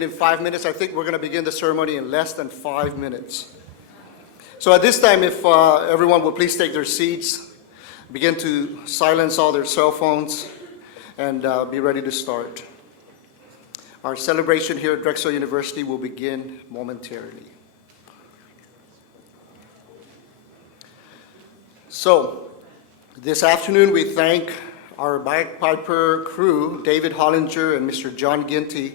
In 5 minutes. I think we're going to begin the ceremony in less than 5 minutes. So at this time, if everyone will please take their seats, begin to silence all their cell phones, and be ready to start. Our celebration here at Drexel University will begin momentarily. So, this afternoon we thank our bagpiper crew, David Hollinger and Mr. John Ginty,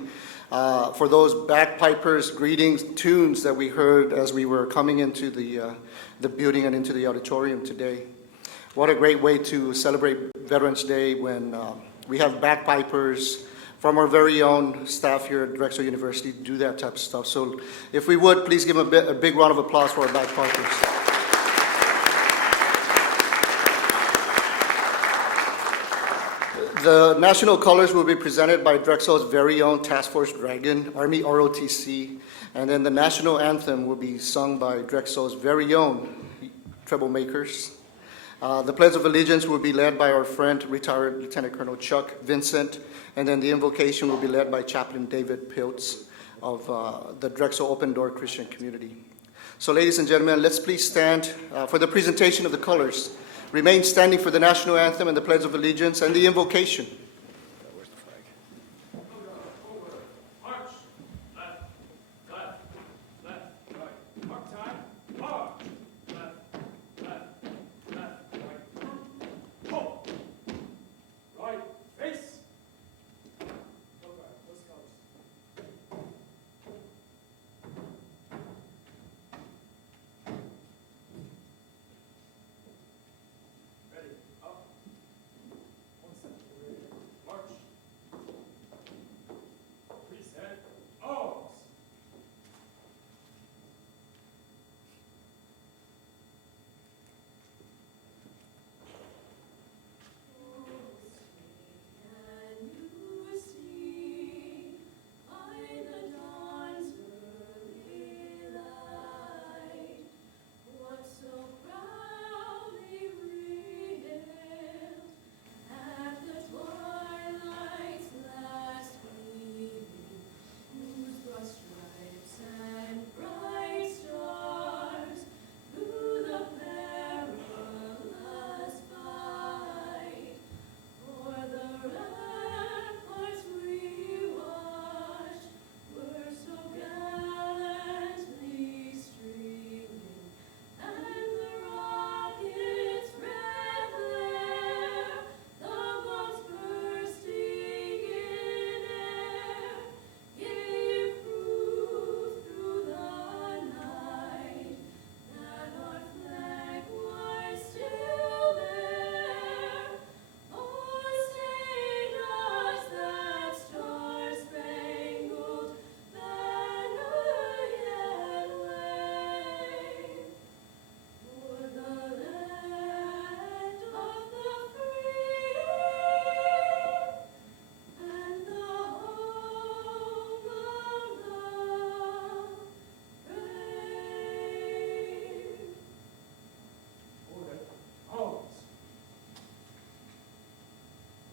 for those bagpipers' greetings tunes that we heard as we were coming into the building and into the auditorium today. What a great way to celebrate Veterans Day when we have bagpipers from our very own staff here at Drexel University do that type of stuff. So if we would, please give a big round of applause for our bagpipers. The national colors will be presented by Drexel's very own Task Force Dragon, Army ROTC, and then the national anthem will be sung by Drexel's very own Troublemakers. The Pledge of Allegiance will be led by our friend, retired Lieutenant Colonel Chuck Vincent, and then the invocation will be led by Chaplain David Piltz of the Drexel Open Door Christian Community. So ladies and gentlemen, let's please stand for the presentation of the colors. Remain standing for the national anthem and the Pledge of Allegiance and the invocation. Where's the flag? March. Left, left, left, right. Mark time. March. Left, left, left, right. Halt. Right. Face. Go back. Let's go. Ready. Up. 1 second. March. Reset. Arms.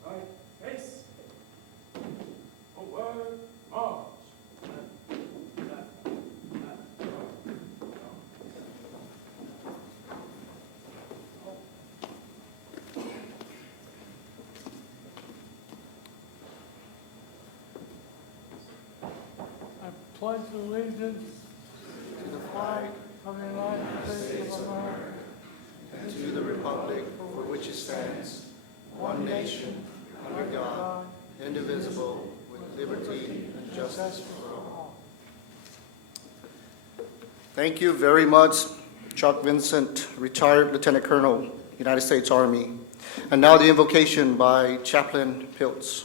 Right, face. Forward, march. Left, left, left, right. I pledge allegiance To the flag of the United States of America and to the republic for which it stands, one nation, under God, indivisible, with liberty and justice for all. Thank you very much, Chuck Vincent, retired Lieutenant Colonel, United States Army. And now the invocation by Chaplain Piltz.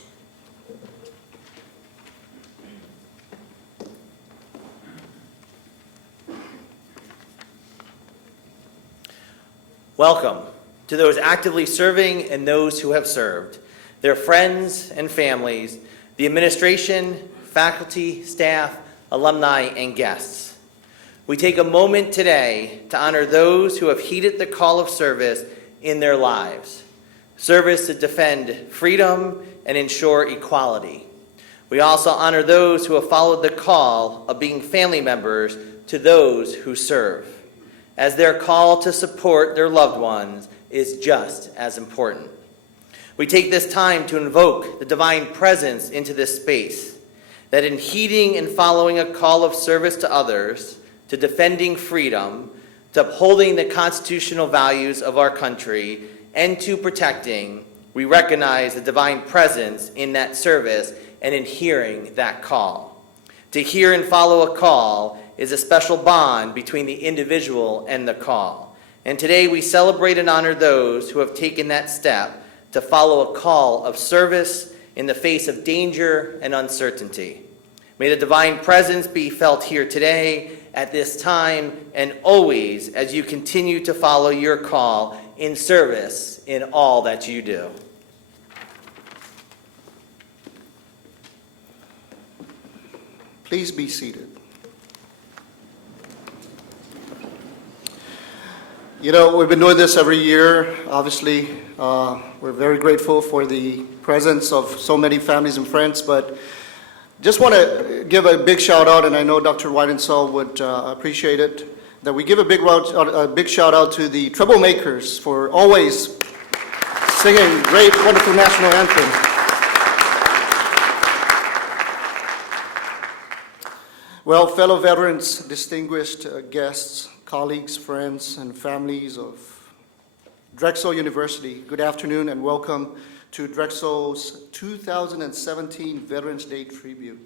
Welcome to those actively serving and those who have served, their friends and families, the administration, faculty, staff, alumni, and guests. We take a moment today to honor those who have heeded the call of service in their lives. Service to defend freedom and ensure equality. We also honor those who have followed the call of being family members to those who serve, as their call to support their loved ones is just as important. We take this time to invoke the divine presence into this space, that in heeding and following a call of service to others, to defending freedom, to upholding the constitutional values of our country, and to protecting, we recognize the divine presence in that service and in hearing that call. To hear and follow a call is a special bond between the individual and the call. And today we celebrate and honor those who have taken that step to follow a call of service in the face of danger and uncertainty. May the divine presence be felt here today, at this time, and always as you continue to follow your call in service in all that you do. Please be seated. You know, we've been doing this every year. Obviously, we're very grateful for the presence of so many families and friends, but just want to give a big shout out, and I know Dr. Weidensaw would appreciate it, that we give a big shout out to the troublemakers for always singing great, wonderful national anthem. Well, fellow veterans, distinguished guests, colleagues, friends, and families of Drexel University, good afternoon and welcome to Drexel's 2017 Veterans Day Tribute.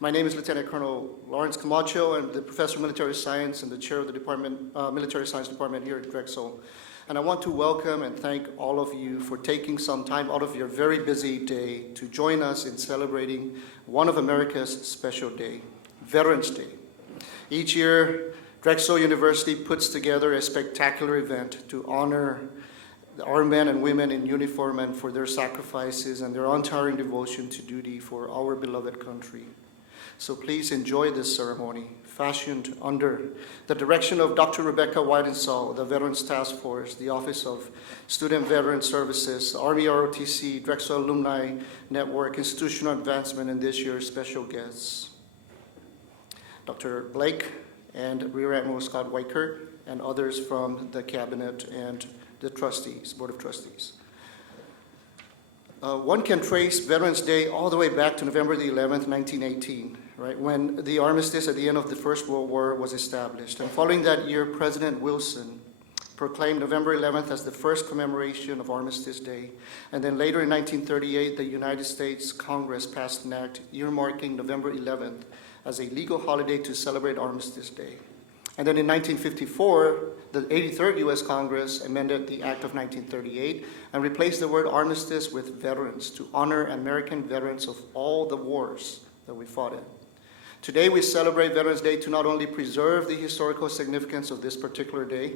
My name is Lieutenant Colonel Lawrence Camacho. I'm the Professor of Military Science and the Chair of the Military Science Department here at Drexel. And I want to welcome and thank all of you for taking some time out of your very busy day to join us in celebrating one of America's special days, Veterans Day. Each year, Drexel University puts together a spectacular event to honor our men and women in uniform and for their sacrifices and their untiring devotion to duty for our beloved country. So please enjoy this ceremony, fashioned under the direction of Dr. Rebecca Weidensaw, the Veterans Task Force, the Office of Student Veteran Services, Army ROTC, Drexel Alumni Network, Institutional Advancement, and this year's special guests, Dr. Blake and Rear Admiral Scott Weichert, and others from the Cabinet and the trustees, Board of Trustees. One can trace Veterans Day all the way back to November the 11th, 1918, right, when the armistice at the end of the First World War was established. And following that year, President Wilson proclaimed November 11th as the first commemoration of Armistice Day. And then later in 1938, the United States Congress passed an act earmarking November 11th as a legal holiday to celebrate Armistice Day. And then in 1954, the 83rd U.S. Congress amended the Act of 1938 and replaced the word armistice with veterans to honor American veterans of all the wars that we fought in. Today we celebrate Veterans Day to not only preserve the historical significance of this particular day,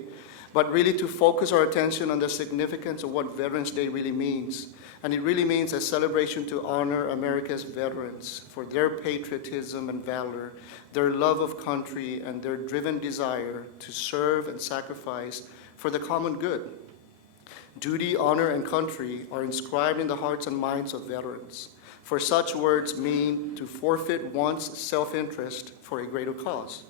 but really to focus our attention on the significance of what Veterans Day really means. And it really means a celebration to honor America's veterans for their patriotism and valor, their love of country, and their driven desire to serve and sacrifice for the common good. Duty, honor, and country are inscribed in the hearts and minds of veterans, for such words mean to forfeit one's self-interest for a greater cause.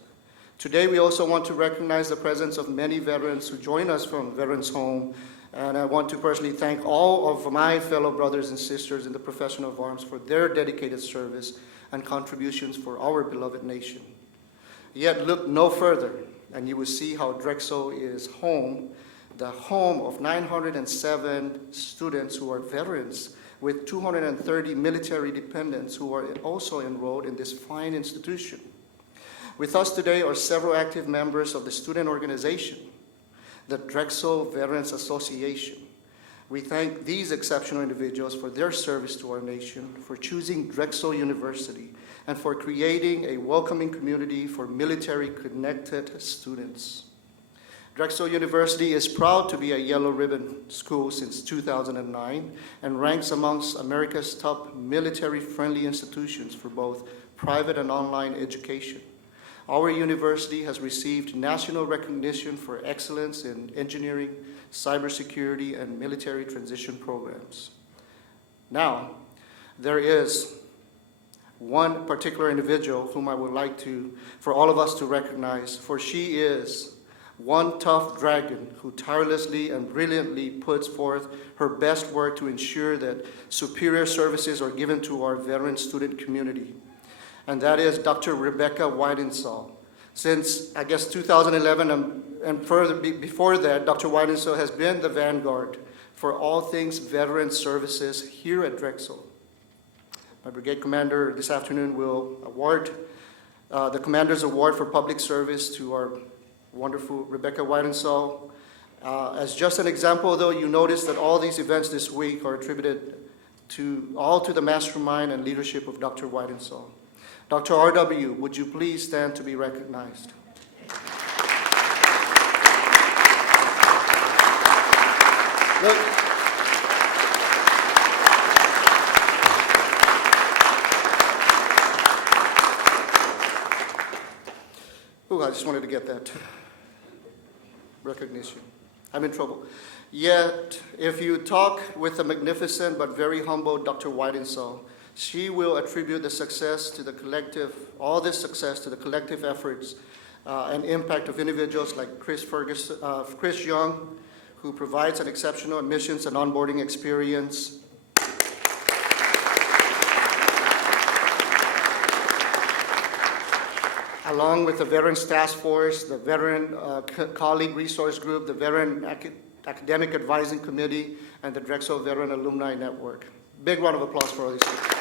Today, we also want to recognize the presence of many veterans who join us from Veterans Home, and I want to personally thank all of my fellow brothers and sisters in the profession of arms for their dedicated service and contributions for our beloved nation. Yet look no further, and you will see how Drexel is home, the home of 907 students who are veterans, with 230 military dependents who are also enrolled in this fine institution. With us today are several active members of the student organization, the Drexel Veterans Association. We thank these exceptional individuals for their service to our nation, for choosing Drexel University, and for creating a welcoming community for military-connected students. Drexel University is proud to be a yellow ribbon school since 2009 and ranks amongst America's top military-friendly institutions for both private and online education. Our university has received national recognition for excellence in engineering, cybersecurity, and military transition programs. Now, there is one particular individual whom I would like for all of us to recognize, for she is one tough dragon who tirelessly and brilliantly puts forth her best work to ensure that superior services are given to our veteran student community. And that is Dr. Rebecca Whitensall. Since, I guess, 2011 and further before that, Dr. Whitensall has been the vanguard for all things veteran services here at Drexel. My brigade commander this afternoon will award the Commander's Award for Public Service to our wonderful Rebecca Whitensall. As just an example, though, you notice that all these events this week are attributed to the mastermind and leadership of Dr. Whitensall. Dr. R.W., would you please stand to be recognized? Look. Ooh, I just wanted to get that recognition. I'm in trouble. Yet, if you talk with the magnificent but very humble Dr. Whitensall, she will attribute the success to the collective, all this success to the collective efforts and impact of individuals like Chris Young, who provides an exceptional admissions and onboarding experience. Along with the Veterans Task Force, the Veteran Colleague Resource Group, the Veteran Academic Advising Committee, and the Drexel Veteran Alumni Network. Big round of applause for all these people.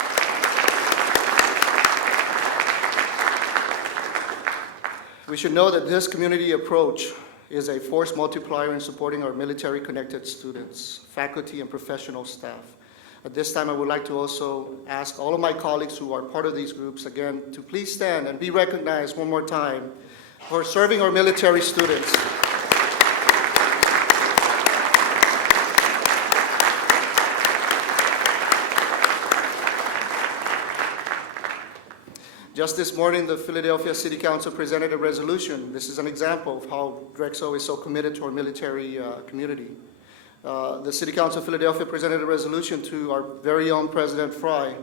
We should know that this community approach is a force multiplier in supporting our military-connected students, faculty, and professional staff. At this time, I would like to also ask all of my colleagues who are part of these groups, again, to please stand and be recognized one more time for serving our military students. Just this morning, the Philadelphia City Council presented a resolution. This is an example of how Drexel is so committed to our military community. The City Council of Philadelphia presented a resolution to our very own President Fry.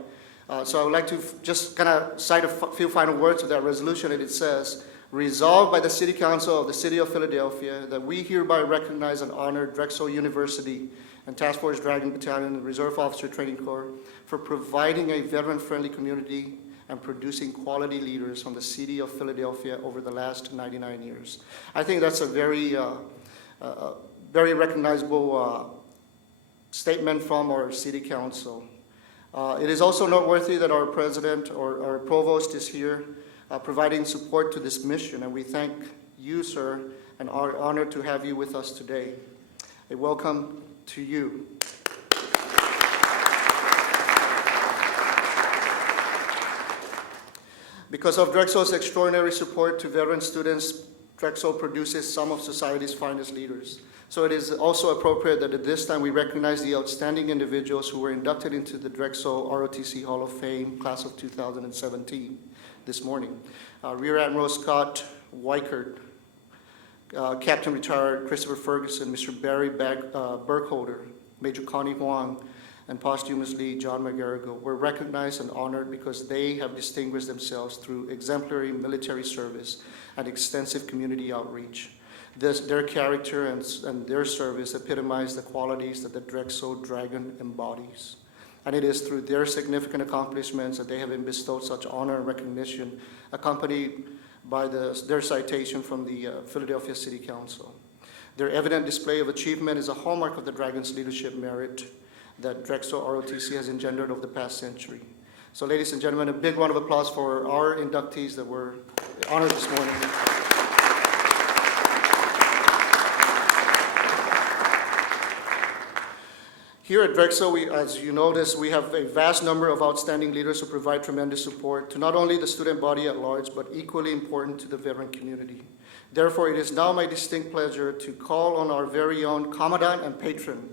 So I would like to just kind of cite a few final words of that resolution, and it says, resolved by the City Council of the City of Philadelphia that we hereby recognize and honor Drexel University and Task Force Dragon Battalion and Reserve Officer Training Corps for providing a veteran-friendly community and producing quality leaders from the City of Philadelphia over the last 99 years. I think that's a very recognizable statement from our City Council. It is also noteworthy that our President or our Provost is here providing support to this mission, and we thank you, sir, and are honored to have you with us today. A welcome to you. Because of Drexel's extraordinary support to veteran students, Drexel produces some of society's finest leaders. So it is also appropriate that at this time we recognize the outstanding individuals who were inducted into the Drexel ROTC Hall of Fame class of 2017 this morning. Rear Admiral Scott Weichert, Captain Retired Christopher Ferguson, Mr. Barry Burkholder, Major Connie Huang, and posthumously John McGarrigle were recognized and honored because they have distinguished themselves through exemplary military service and extensive community outreach. Their character and their service epitomize the qualities that the Drexel Dragon embodies. And it is through their significant accomplishments that they have been bestowed such honor and recognition, accompanied by their citation from the Philadelphia City Council. Their evident display of achievement is a hallmark of the Dragon's leadership merit that Drexel ROTC has engendered over the past century. So ladies and gentlemen, a big round of applause for our inductees that were honored this morning. Here at Drexel, as you notice, we have a vast number of outstanding leaders who provide tremendous support to not only the student body at large, but equally important to the veteran community. Therefore, it is now my distinct pleasure to call on our very own Commandant and Patron,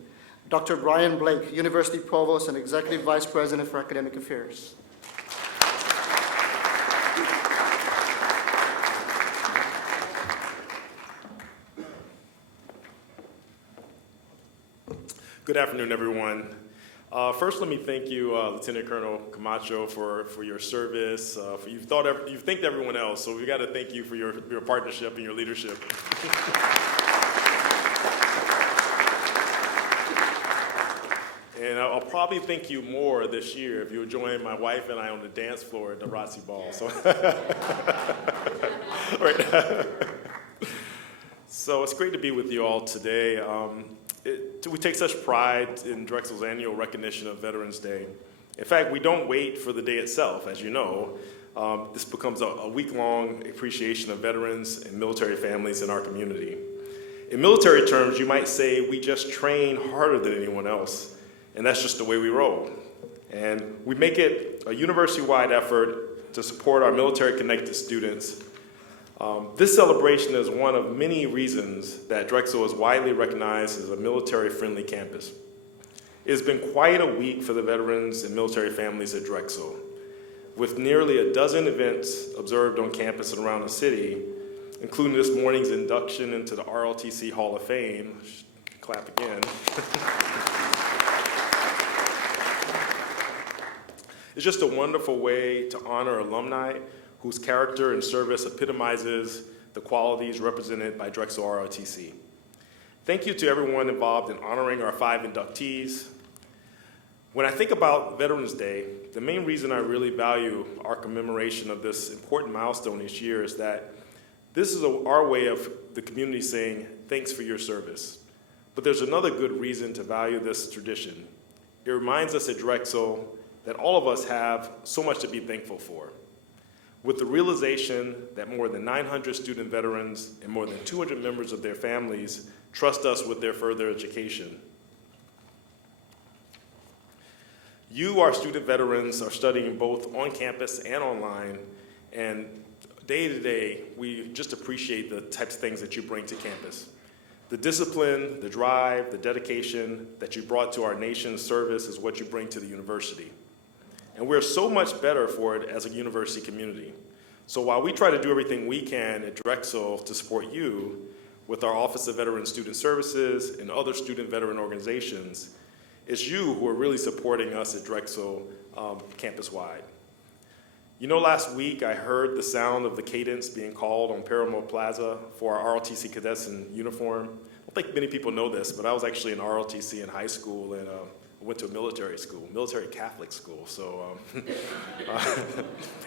Dr. Brian Blake, University Provost and Executive Vice President for Academic Affairs. Good afternoon, everyone. First, let me thank you, Lieutenant Colonel Camacho, for your service. You've thanked everyone else, so we got to thank you for your partnership and your leadership. And I'll probably thank you more this year if you'll join my wife and I on the dance floor at the ROTC ball. So, right. So it's great to be with you all today. We take such pride in Drexel's annual recognition of Veterans Day. In fact, we don't wait for the day itself, as you know. This becomes a week-long appreciation of veterans and military families in our community. In military terms, you might say we just train harder than anyone else, and that's just the way we roll. And we make it a university-wide effort to support our military-connected students. This celebration is one of many reasons that Drexel is widely recognized as a military-friendly campus. It has been quite a week for the veterans and military families at Drexel, with nearly a dozen events observed on campus and around the city, including this morning's induction into the ROTC Hall of Fame. Clap again. It's just a wonderful way to honor alumni whose character and service epitomizes the qualities represented by Drexel ROTC. Thank you to everyone involved in honoring our 5 inductees. When I think about Veterans Day, the main reason I really value our commemoration of this important milestone each year is that this is our way of the community saying, thanks for your service. But there's another good reason to value this tradition. It reminds us at Drexel that all of us have so much to be thankful for. With the realization that more than 900 student veterans and more than 200 members of their families trust us with their further education. You, our student veterans, are studying both on campus and online, and day to day, we just appreciate the types of things that you bring to campus. The discipline, the drive, the dedication that you brought to our nation's service is what you bring to the university. And we're so much better for it as a university community. So while we try to do everything we can at Drexel to support you with our Office of Veteran Student Services and other student veteran organizations, it's you who are really supporting us at Drexel campus-wide. You know, last week I heard the sound of the cadence being called on Paramount Plaza for our ROTC cadets in uniform. I don't think many people know this, but I was actually in ROTC in high school, and went to a military school, military Catholic school, so,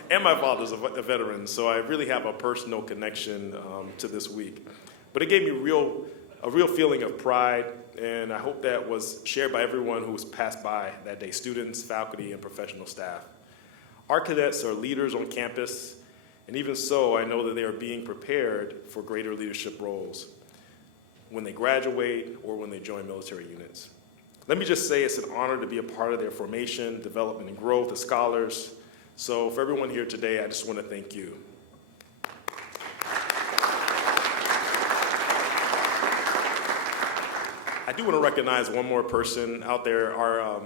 and my father's a veteran, so I really have a personal connection to this week. But it gave me a real feeling of pride, and I hope that was shared by everyone who was passed by that day, students, faculty, and professional staff. Our cadets are leaders on campus, and even so, I know that they are being prepared for greater leadership roles when they graduate or when they join military units. Let me just say it's an honor to be a part of their formation, development, and growth as scholars. So for everyone here today, I just want to thank you. I do want to recognize one more person out there, our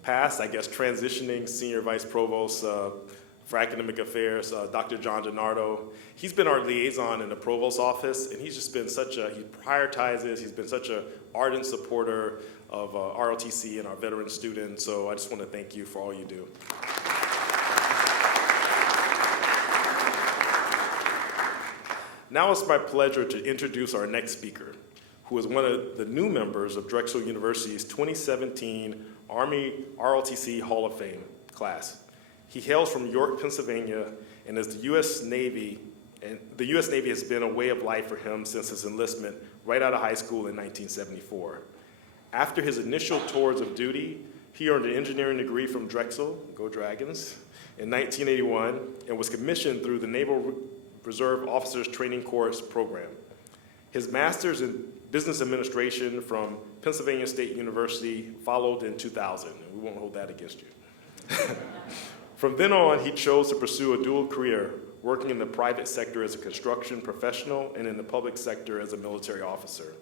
past, I guess, transitioning Senior Vice Provost for Academic Affairs, Dr. John Gennardo. He's been our liaison in the Provost's office, and he's just been he prioritizes, he's been such an ardent supporter of ROTC and our veteran students, so I just want to thank you for all you do. Now it's my pleasure to introduce our next speaker, who is one of the new members of Drexel University's 2017 Army ROTC Hall of Fame class. He hails from York, Pennsylvania, and as the U.S. Navy, and the U.S. Navy has been a way of life for him since his enlistment right out of high school in 1974. After his initial tours of duty, he earned an engineering degree from Drexel, go Dragons, in 1981, and was commissioned through the Naval Reserve Officers Training Course program. His master's in business administration from Pennsylvania State University followed in 2000, and we won't hold that against you. From then on, he chose to pursue a dual career, working in the private sector as a construction professional and in the public sector as a military officer.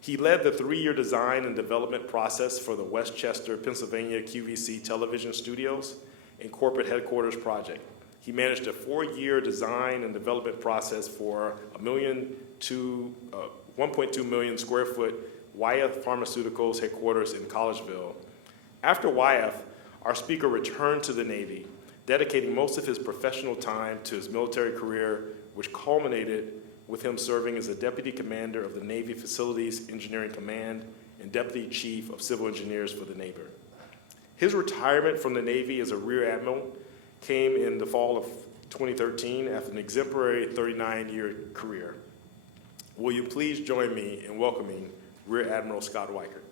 He led the 3-year design and development process for the Westchester, Pennsylvania QVC television studios and corporate headquarters project. He managed a 4-year design and development process for 1.2 million square foot Wyeth Pharmaceuticals headquarters in Collegeville. After YF, our speaker returned to the Navy, dedicating most of his professional time to his military career, which culminated with him serving as the Deputy Commander of the Navy Facilities Engineering Command and Deputy Chief of Civil Engineers for the Navy. His retirement from the Navy as a Rear Admiral came in the fall of 2013 after an exemplary 39-year career. Will you please join me in welcoming Rear Admiral Scott Weichert?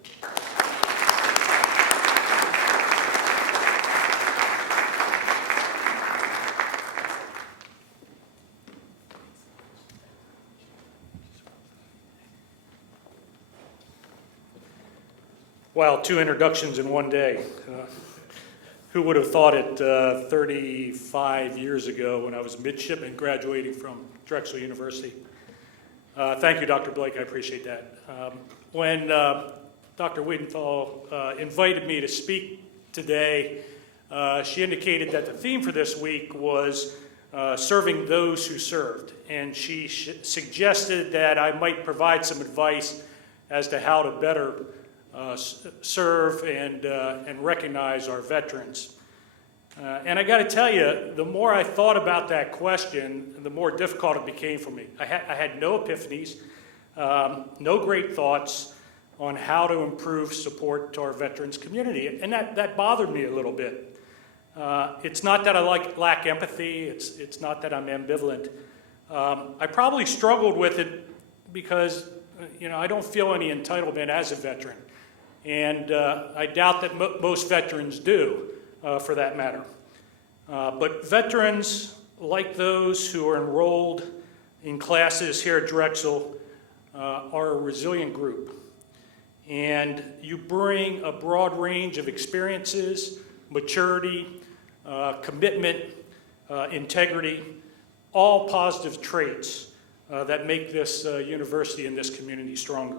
Wow, 2 introductions in one day. Who would have thought it 35 years ago when I was midshipman graduating from Drexel University. Thank you, Dr. Blake, I appreciate that. When Dr. Wiedenthal invited me to speak today, she indicated that the theme for this week was serving those who served. And she suggested that I might provide some advice as to how to better serve and recognize our veterans. And I got to tell you, the more I thought about that question, the more difficult it became for me. I had no epiphanies, no great thoughts on how to improve support to our veterans community, and that bothered me a little bit. It's not that I lack empathy. It's not that I'm ambivalent. I probably struggled with it because I don't feel any entitlement as a veteran. And I doubt that most veterans do, for that matter. But veterans, like those who are enrolled in classes here at Drexel, are a resilient group. And you bring a broad range of experiences, maturity, commitment, integrity, all positive traits that make this university and this community stronger.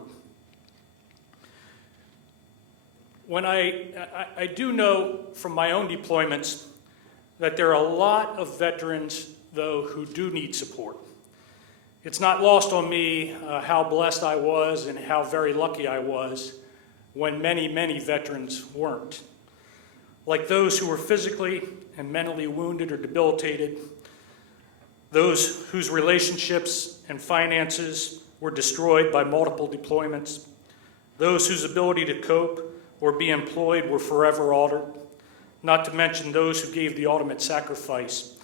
When I do know from my own deployments that there are a lot of veterans, though, who do need support. It's not lost on me how blessed I was and how very lucky I was when many, many veterans weren't. Like those who were physically and mentally wounded or debilitated, those whose relationships and finances were destroyed by multiple deployments, those whose ability to cope or be employed were forever altered, not to mention those who gave the ultimate sacrifice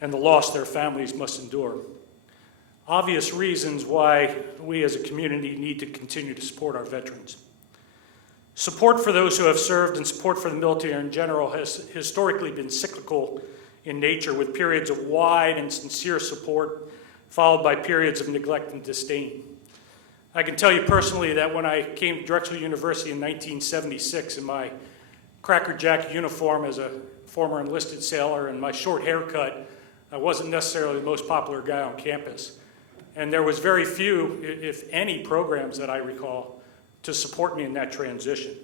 and the loss their families must endure. Obvious reasons why we as a community need to continue to support our veterans. Support for those who have served and support for the military in general has historically been cyclical in nature, with periods of wide and sincere support followed by periods of neglect and disdain. I can tell you personally that when I came to Drexel University in 1976 in my Cracker Jack uniform as a former enlisted sailor and my short haircut, I wasn't necessarily the most popular guy on campus. And there was very few, if any, programs that I recall to support me in that transition.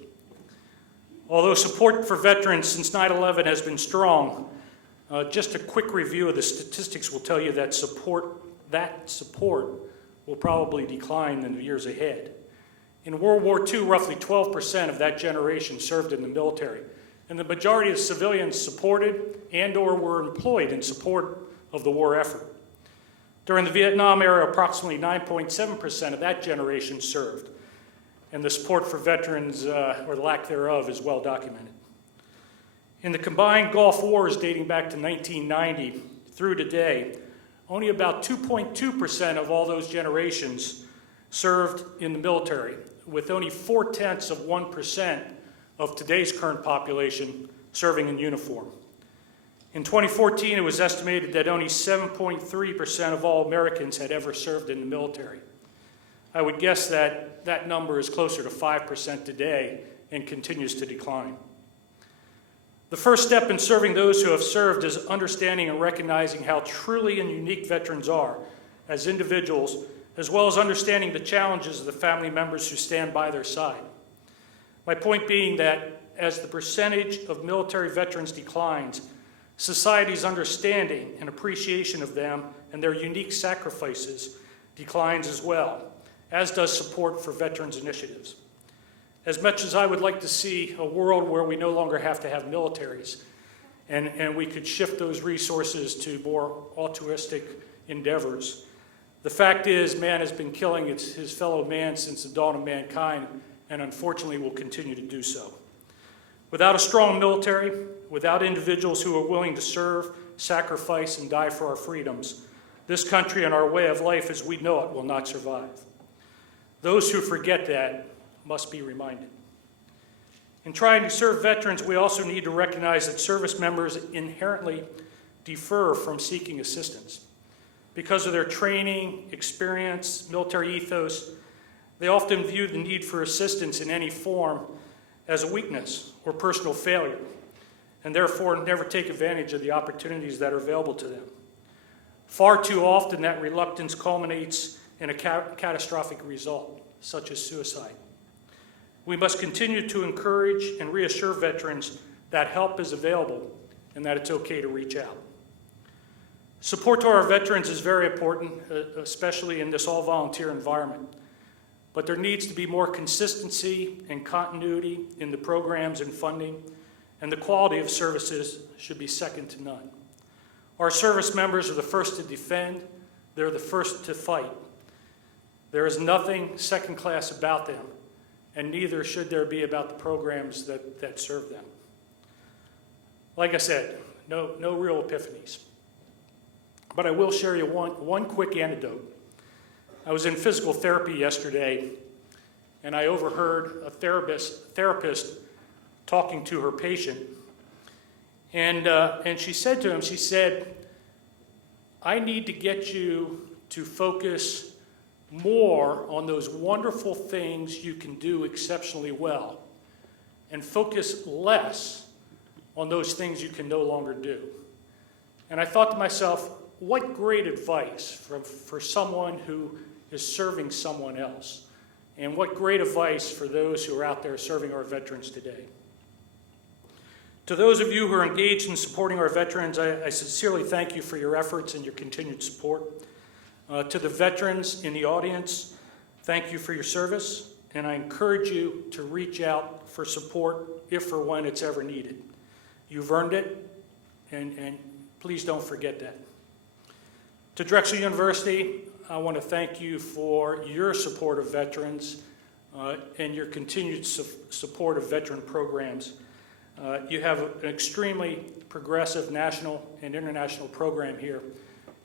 Although support for veterans since 9/11 has been strong, just a quick review of the statistics will tell you that support will probably decline in the years ahead. In World War II, roughly 12% of that generation served in the military, and the majority of civilians supported and/or were employed in support of the war effort. During the Vietnam era, approximately 9.7% of that generation served, and the support for veterans, or the lack thereof, is well documented. In the combined Gulf Wars dating back to 1990 through today, only about 2.2% of all those generations served in the military, with only 0.4% of today's current population serving in uniform. In 2014, it was estimated that only 7.3% of all Americans had ever served in the military. I would guess that that number is closer to 5% today and continues to decline. The first step in serving those who have served is understanding and recognizing how truly and unique veterans are as individuals, as well as understanding the challenges of the family members who stand by their side. My point being that as the percentage of military veterans declines, society's understanding and appreciation of them and their unique sacrifices declines as well, as does support for veterans initiatives. As much as I would like to see a world where we no longer have to have militaries and we could shift those resources to more altruistic endeavors, the fact is man has been killing his fellow man since the dawn of mankind, and unfortunately will continue to do so. Without a strong military, without individuals who are willing to serve, sacrifice, and die for our freedoms, this country and our way of life as we know it will not survive. Those who forget that must be reminded. In trying to serve veterans, we also need to recognize that service members inherently defer from seeking assistance. Because of their training, experience, military ethos, they often view the need for assistance in any form as a weakness or personal failure, and therefore never take advantage of the opportunities that are available to them. Far too often, that reluctance culminates in a catastrophic result, such as suicide. We must continue to encourage and reassure veterans that help is available and that it's okay to reach out. Support to our veterans is very important, especially in this all-volunteer environment. But there needs to be more consistency and continuity in the programs and funding, and the quality of services should be second to none. Our service members are the first to defend, they're the first to fight. There is nothing second-class about them, and neither should there be about the programs that serve them. Like I said, no real epiphanies. But I will share you one quick anecdote. I was in physical therapy yesterday, and I overheard a therapist talking to her patient. And she said to him, she said, "I need to get you to focus more on those wonderful things you can do exceptionally well, and focus less on those things you can no longer do." And I thought to myself, what great advice for someone who is serving someone else, and what great advice for those who are out there serving our veterans today. To those of you who are engaged in supporting our veterans, I sincerely thank you for your efforts and your continued support. To the veterans in the audience, thank you for your service, and I encourage you to reach out for support if or when it's ever needed. You've earned it, and please don't forget that. To Drexel University, I want to thank you for your support of veterans and your continued support of veteran programs. You have an extremely progressive national and international program here,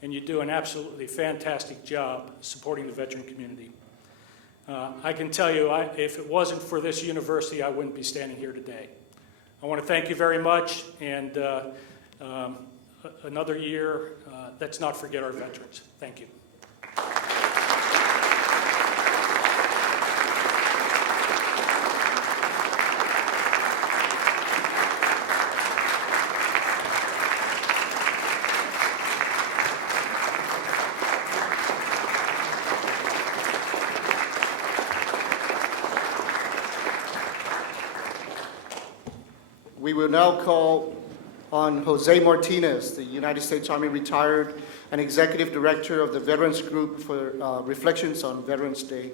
and you do an absolutely fantastic job supporting the veteran community. I can tell you, if it wasn't for this university, I wouldn't be standing here today. I want to thank you very much, and another year, let's not forget our veterans. Thank you. We will now call on Jose Martinez, the United States Army retired and Executive Director of the Veterans Group, for reflections on Veterans Day.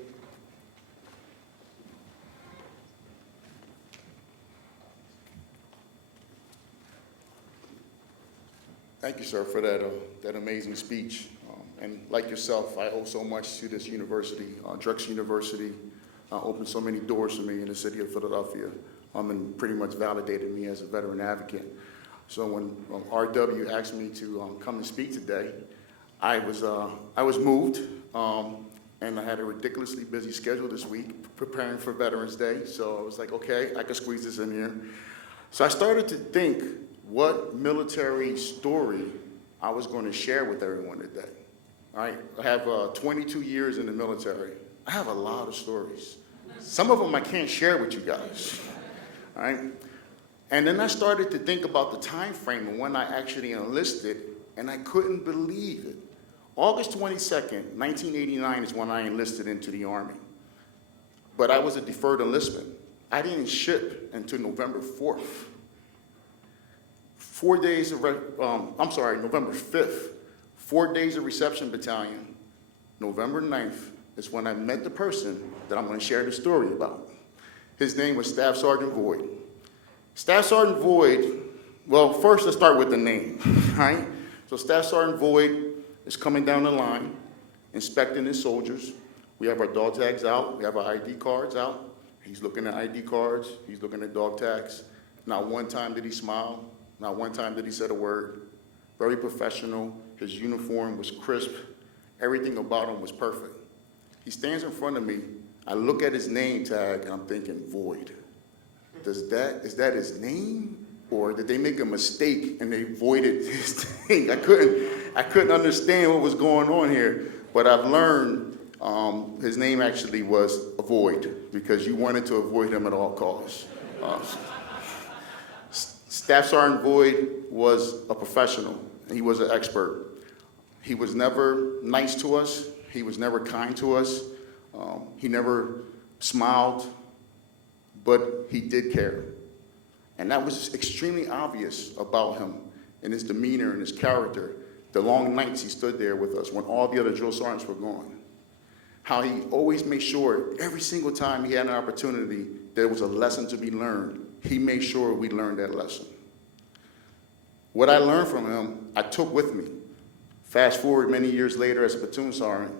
Thank you, sir, for that amazing speech. And like yourself, I owe so much to this university. Drexel University opened so many doors for me in the city of Philadelphia, and pretty much validated me as a veteran advocate. So when RW asked me to come and speak today, I was moved, and I had a ridiculously busy schedule this week preparing for Veterans Day. So I was like, okay, I could squeeze this in here. So I started to think what military story I was going to share with everyone today. All right, I have 22 years in the military. I have a lot of stories. Some of them I can't share with you guys. All right. And then I started to think about the time frame of when I actually enlisted, and I couldn't believe it. August 22nd, 1989 is when I enlisted into the Army. But I was a deferred enlistment. I didn't ship until November 4th. November 5th. 4 days of reception battalion. November 9th is when I met the person that I'm going to share the story about. His name was Staff Sergeant Void. Staff Sergeant Void, well, first let's start with the name, right? So Staff Sergeant Void is coming down the line, inspecting his soldiers. We have our dog tags out, we have our ID cards out. He's looking at ID cards, he's looking at dog tags. Not one time did he smile, not one time did he say a word. Very professional, his uniform was crisp, everything about him was perfect. He stands in front of me, I look at his name tag and I'm thinking, Void. Is that his name? Or did they make a mistake and they voided his thing? I couldn't understand what was going on here, but I've learned his name actually was Avoid because you wanted to avoid him at all costs. Staff Sergeant Void was a professional. He was an expert. He was never nice to us. He was never kind to us. He never smiled, but he did care. And that was extremely obvious about him in his demeanor and his character, the long nights he stood there with us when all the other drill sergeants were gone. How he always made sure every single time he had an opportunity there was a lesson to be learned, he made sure we learned that lesson. What I learned from him, I took with me. Fast forward many years later as a platoon sergeant,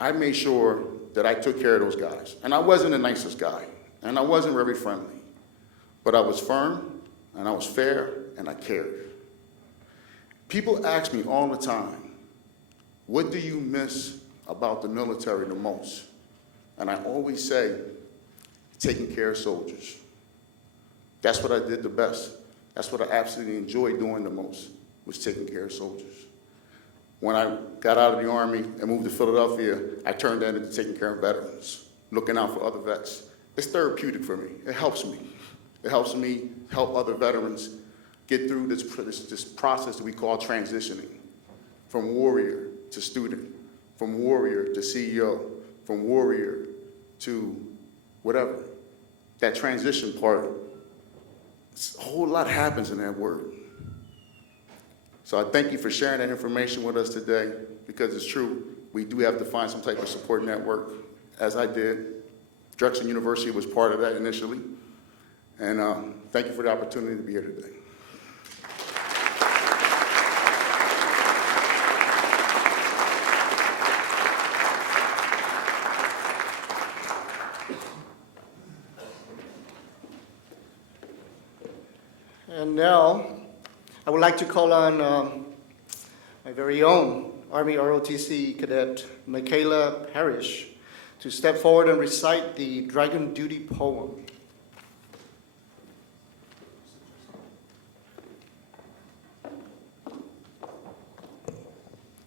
I made sure that I took care of those guys. And I wasn't the nicest guy, and I wasn't very friendly. But I was firm, and I was fair, and I cared. People ask me all the time, what do you miss about the military the most? And I always say, taking care of soldiers. That's what I did the best. That's what I absolutely enjoyed doing the most, was taking care of soldiers. When I got out of the Army and moved to Philadelphia, I turned that into taking care of veterans, looking out for other vets. It's therapeutic for me. It helps me. It helps me help other veterans get through this process that we call transitioning, from warrior to student, from warrior to CEO, from warrior to whatever. That transition part, a whole lot happens in that word. So I thank you for sharing that information with us today, because it's true, we do have to find some type of support network, as I did. Drexel University was part of that initially. And thank you for the opportunity to be here today. And now, I would like to call on my very own Army ROTC cadet, Michaela Parrish, to step forward and recite the Dragon Duty poem.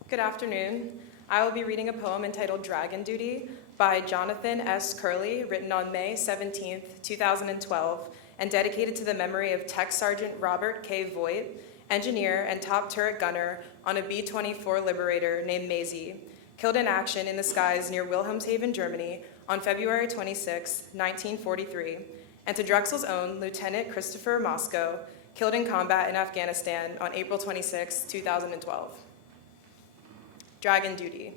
Good afternoon. I will be reading a poem entitled Dragon Duty by Jonathan S. Curley, written on May 17, 2012, and dedicated to the memory of Tech Sergeant Robert K. Voigt, engineer and top turret gunner on a B-24 Liberator named Maisie, killed in action in the skies near Wilhelmshaven, Germany on February 26, 1943, and to Drexel's own Lieutenant Christopher Moscow, killed in combat in Afghanistan on April 26, 2012. Dragon Duty.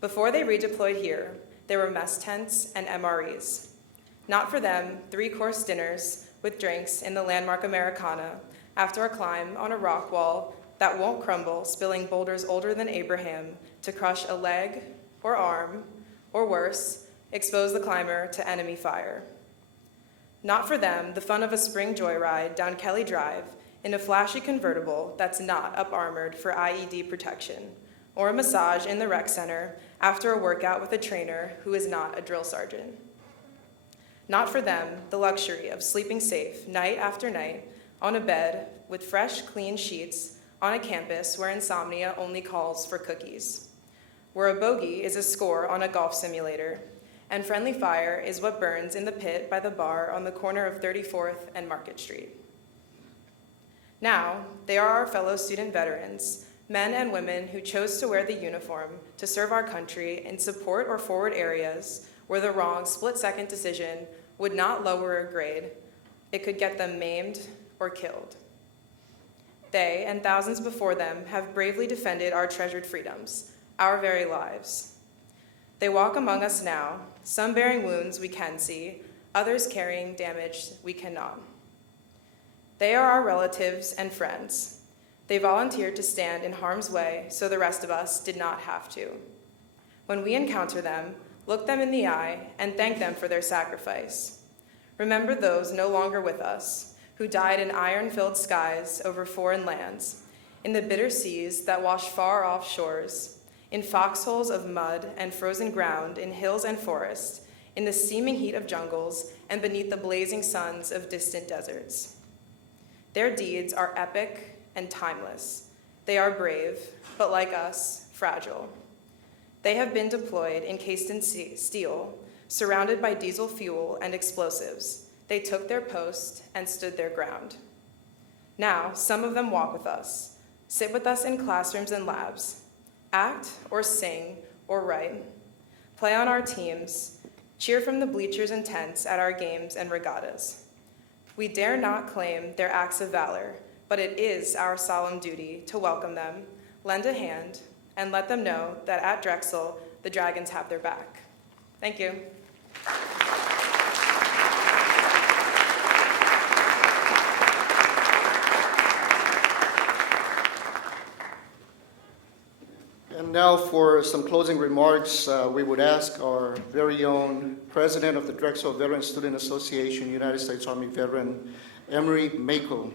Before they redeployed here, there were mess tents and MREs. Not for them, 3-course dinners with drinks in the landmark Americana after a climb on a rock wall that won't crumble, spilling boulders older than Abraham to crush a leg or arm, or worse, expose the climber to enemy fire. Not for them, the fun of a spring joyride down Kelly Drive in a flashy convertible that's not up-armored for IED protection, or a massage in the rec center after a workout with a trainer who is not a drill sergeant. Not for them, the luxury of sleeping safe night after night on a bed with fresh, clean sheets on a campus where insomnia only calls for cookies, where a bogey is a score on a golf simulator, and friendly fire is what burns in the pit by the bar on the corner of 34th and Market Street. Now, they are our fellow student veterans, men and women who chose to wear the uniform to serve our country in support or forward areas where the wrong split-second decision would not lower a grade. It could get them maimed or killed. They, and thousands before them, have bravely defended our treasured freedoms, our very lives. They walk among us now, some bearing wounds we can see, others carrying damage we cannot. They are our relatives and friends. They volunteered to stand in harm's way so the rest of us did not have to. When we encounter them, look them in the eye and thank them for their sacrifice. Remember those no longer with us, who died in iron-filled skies over foreign lands, in the bitter seas that wash far off shores, in foxholes of mud and frozen ground, in hills and forests, in the steaming heat of jungles, and beneath the blazing suns of distant deserts. Their deeds are epic and timeless. They are brave, but like us, fragile. They have been deployed encased in steel, surrounded by diesel fuel and explosives. They took their post and stood their ground. Now, some of them walk with us, sit with us in classrooms and labs, act or sing or write, play on our teams, cheer from the bleachers and tents at our games and regattas. We dare not claim their acts of valor, but it is our solemn duty to welcome them, lend a hand, and let them know that at Drexel, the Dragons have their back. Thank you. And now for some closing remarks, we would ask our very own President of the Drexel Veteran Student Association, United States Army veteran, Emery Mako.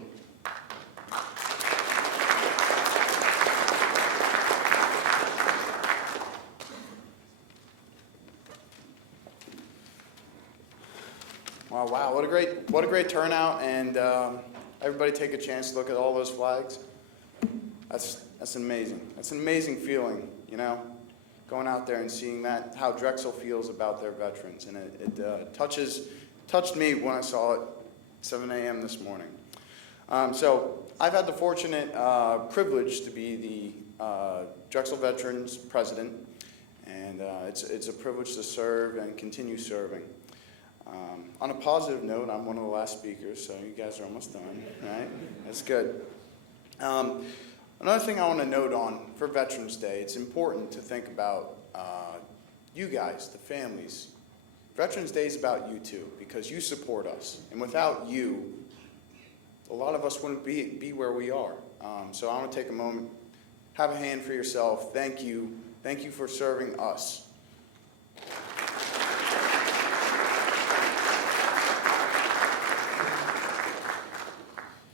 Wow, what a great turnout, and everybody take a chance to look at all those flags. That's amazing. That's an amazing feeling, you know, going out there and seeing that, how Drexel feels about their veterans, and it touched me when I saw it 7 a.m. this morning. So I've had the fortunate privilege to be the Drexel Veterans President, and it's a privilege to serve and continue serving. On a positive note, I'm one of the last speakers, so you guys are almost done, right? That's good. Another thing I want to note on for Veterans Day, it's important to think about you guys, the families. Veterans Day is about you too, because you support us. And without you, a lot of us wouldn't be where we are. So I want to take a moment, have a hand for yourself. Thank you. Thank you for serving us.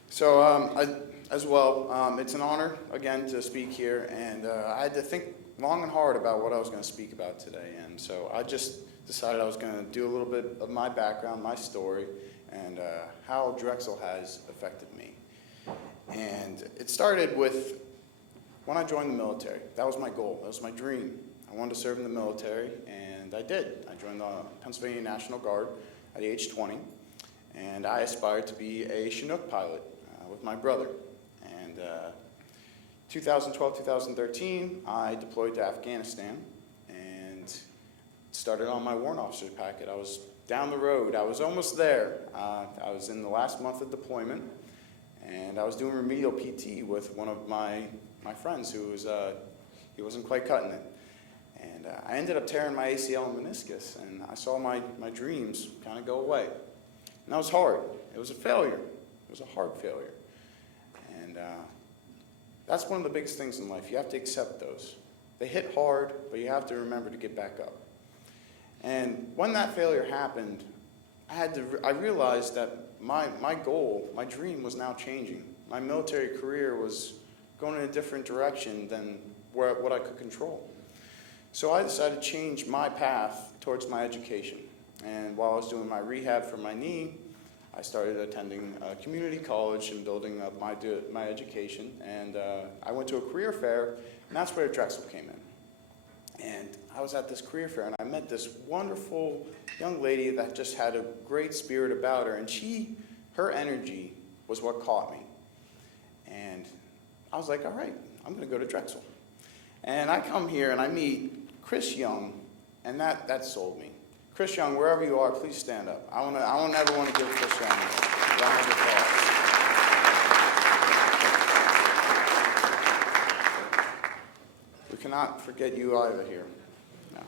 So as well, it's an honor, again, to speak here, and I had to think long and hard about what I was going to speak about today, and so I just decided I was going to do a little bit of my background, my story, and how Drexel has affected me. And it started with when I joined the military. That was my goal. That was my dream. I wanted to serve in the military, and I did. I joined the Pennsylvania National Guard at age 20, and I aspired to be a Chinook pilot with my brother. And 2012, 2013, I deployed to Afghanistan and started on my warrant officer packet. I was down the road. I was almost there. I was in the last month of deployment, and I was doing remedial PT with one of my friends who was, he wasn't quite cutting it. And I ended up tearing my ACL and meniscus, and I saw my dreams kind of go away. And that was hard. It was a failure. It was a hard failure. And that's one of the biggest things in life. You have to accept those. They hit hard, but you have to remember to get back up. And when that failure happened, I realized that my goal, my dream was now changing. My military career was going in a different direction than what I could control. So I decided to change my path towards my education. And while I was doing my rehab for my knee, I started attending community college and building up my education. And I went to a career fair, and that's where Drexel came in. And I was at this career fair, and I met this wonderful young lady that just had a great spirit about her. And her energy was what caught me. And I was like, all right, I'm going to go to Drexel. And I come here, and I meet Chris Young, and that sold me. Chris Young, wherever you are, please stand up. I want everyone to give Chris Young a round of applause. We cannot forget you either here. No.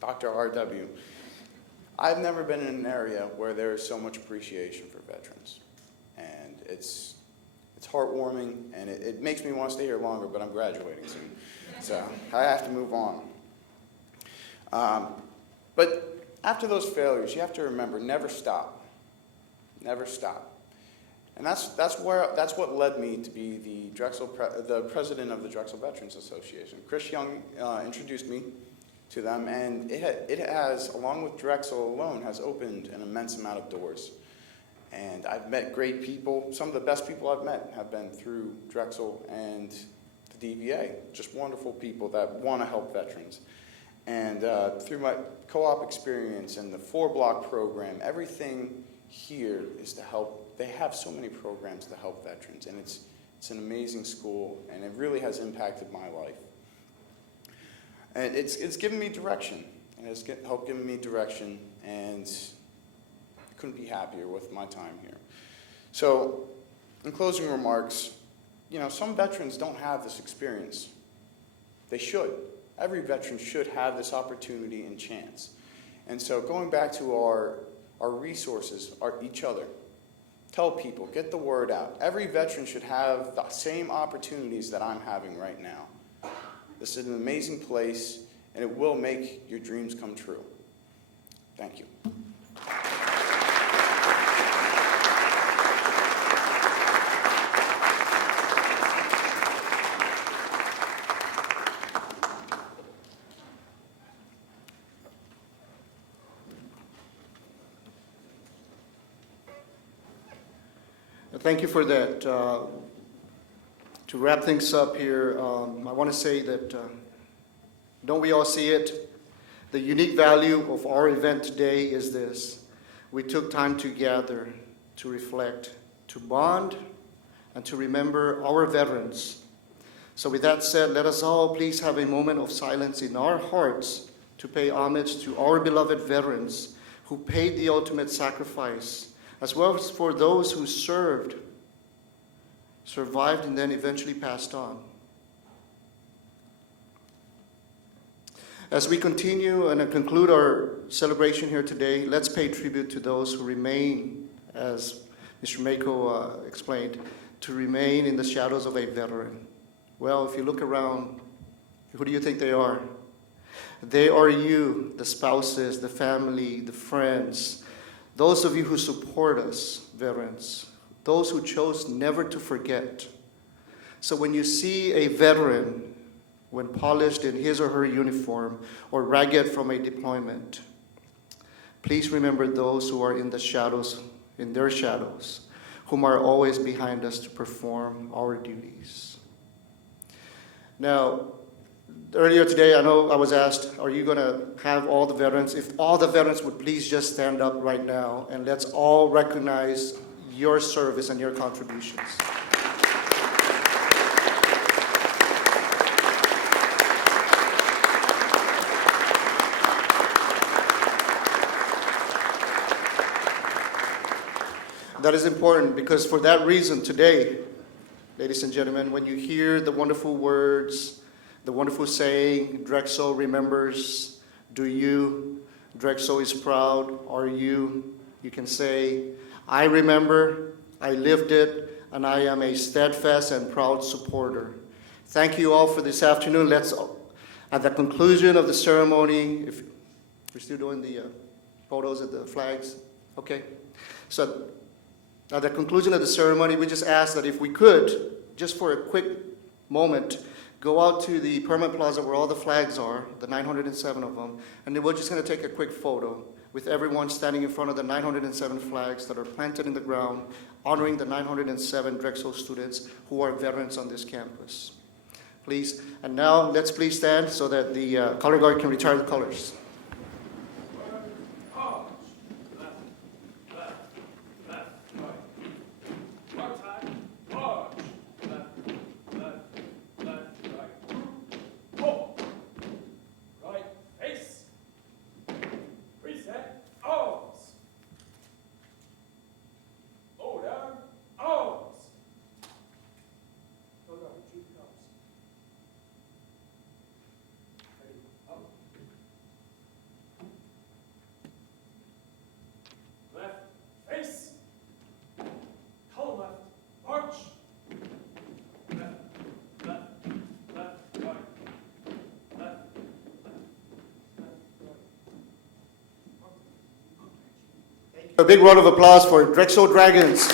Dr. R.W. I've never been in an area where there is so much appreciation for veterans. And it's heartwarming, and it makes me want to stay here longer, but I'm graduating soon. So I have to move on. But after those failures, you have to remember, never stop. Never stop. And that's what led me to be the president of the Drexel Veterans Association. Chris Young introduced me to them, and it has, along with Drexel alone, has opened an immense amount of doors. And I've met great people. Some of the best people I've met have been through Drexel and the DVA. Just wonderful people that want to help veterans. And through my co-op experience and the 4-block program, everything here is to help. They have so many programs to help veterans, and it's an amazing school, and it really has impacted my life. And it's given me direction, and it's helped give me direction, and I couldn't be happier with my time here. So, in closing remarks, some veterans don't have this experience. They should. Every veteran should have this opportunity and chance. And so going back to our resources, each other, tell people, get the word out. Every veteran should have the same opportunities that I'm having right now. This is an amazing place, and it will make your dreams come true. Thank you. Thank you for that. To wrap things up here, I want to say that don't we all see it? The unique value of our event today is this. We took time to gather, to reflect, to bond, and to remember our veterans. So with that said, let us all please have a moment of silence in our hearts to pay homage to our beloved veterans who paid the ultimate sacrifice, as well as for those who served, survived, and then eventually passed on. As we continue and conclude our celebration here today, let's pay tribute to those who remain, as Mr. Mako explained, to remain in the shadows of a veteran. Well, if you look around, who do you think they are? They are you, the spouses, the family, the friends, those of you who support us, veterans, those who chose never to forget. So when you see a veteran, when polished in his or her uniform or ragged from a deployment, please remember those who are in the shadows, in their shadows, whom are always behind us to perform our duties. Now, earlier today, I know I was asked, are you going to have all the veterans? If all the veterans would please just stand up right now, and let's all recognize your service and your contributions. That is important because for that reason today, ladies and gentlemen, when you hear the wonderful words, the wonderful saying, Drexel remembers, do you? Drexel is proud, are you? You can say, I remember, I lived it, and I am a steadfast and proud supporter. Thank you all for this afternoon. Let's, at the conclusion of the ceremony, if we're still doing the photos of the flags, okay. So at the conclusion of the ceremony, we just ask that if we could, just for a quick moment, go out to the permanent plaza where all the flags are, the 907 of them, and then we're just going to take a quick photo with everyone standing in front of the 907 flags that are planted in the ground, honoring the 907 Drexel students who are veterans on this campus. Please, and now let's please stand so that the color guard can retire the colors. A big round of applause for Drexel Dragons.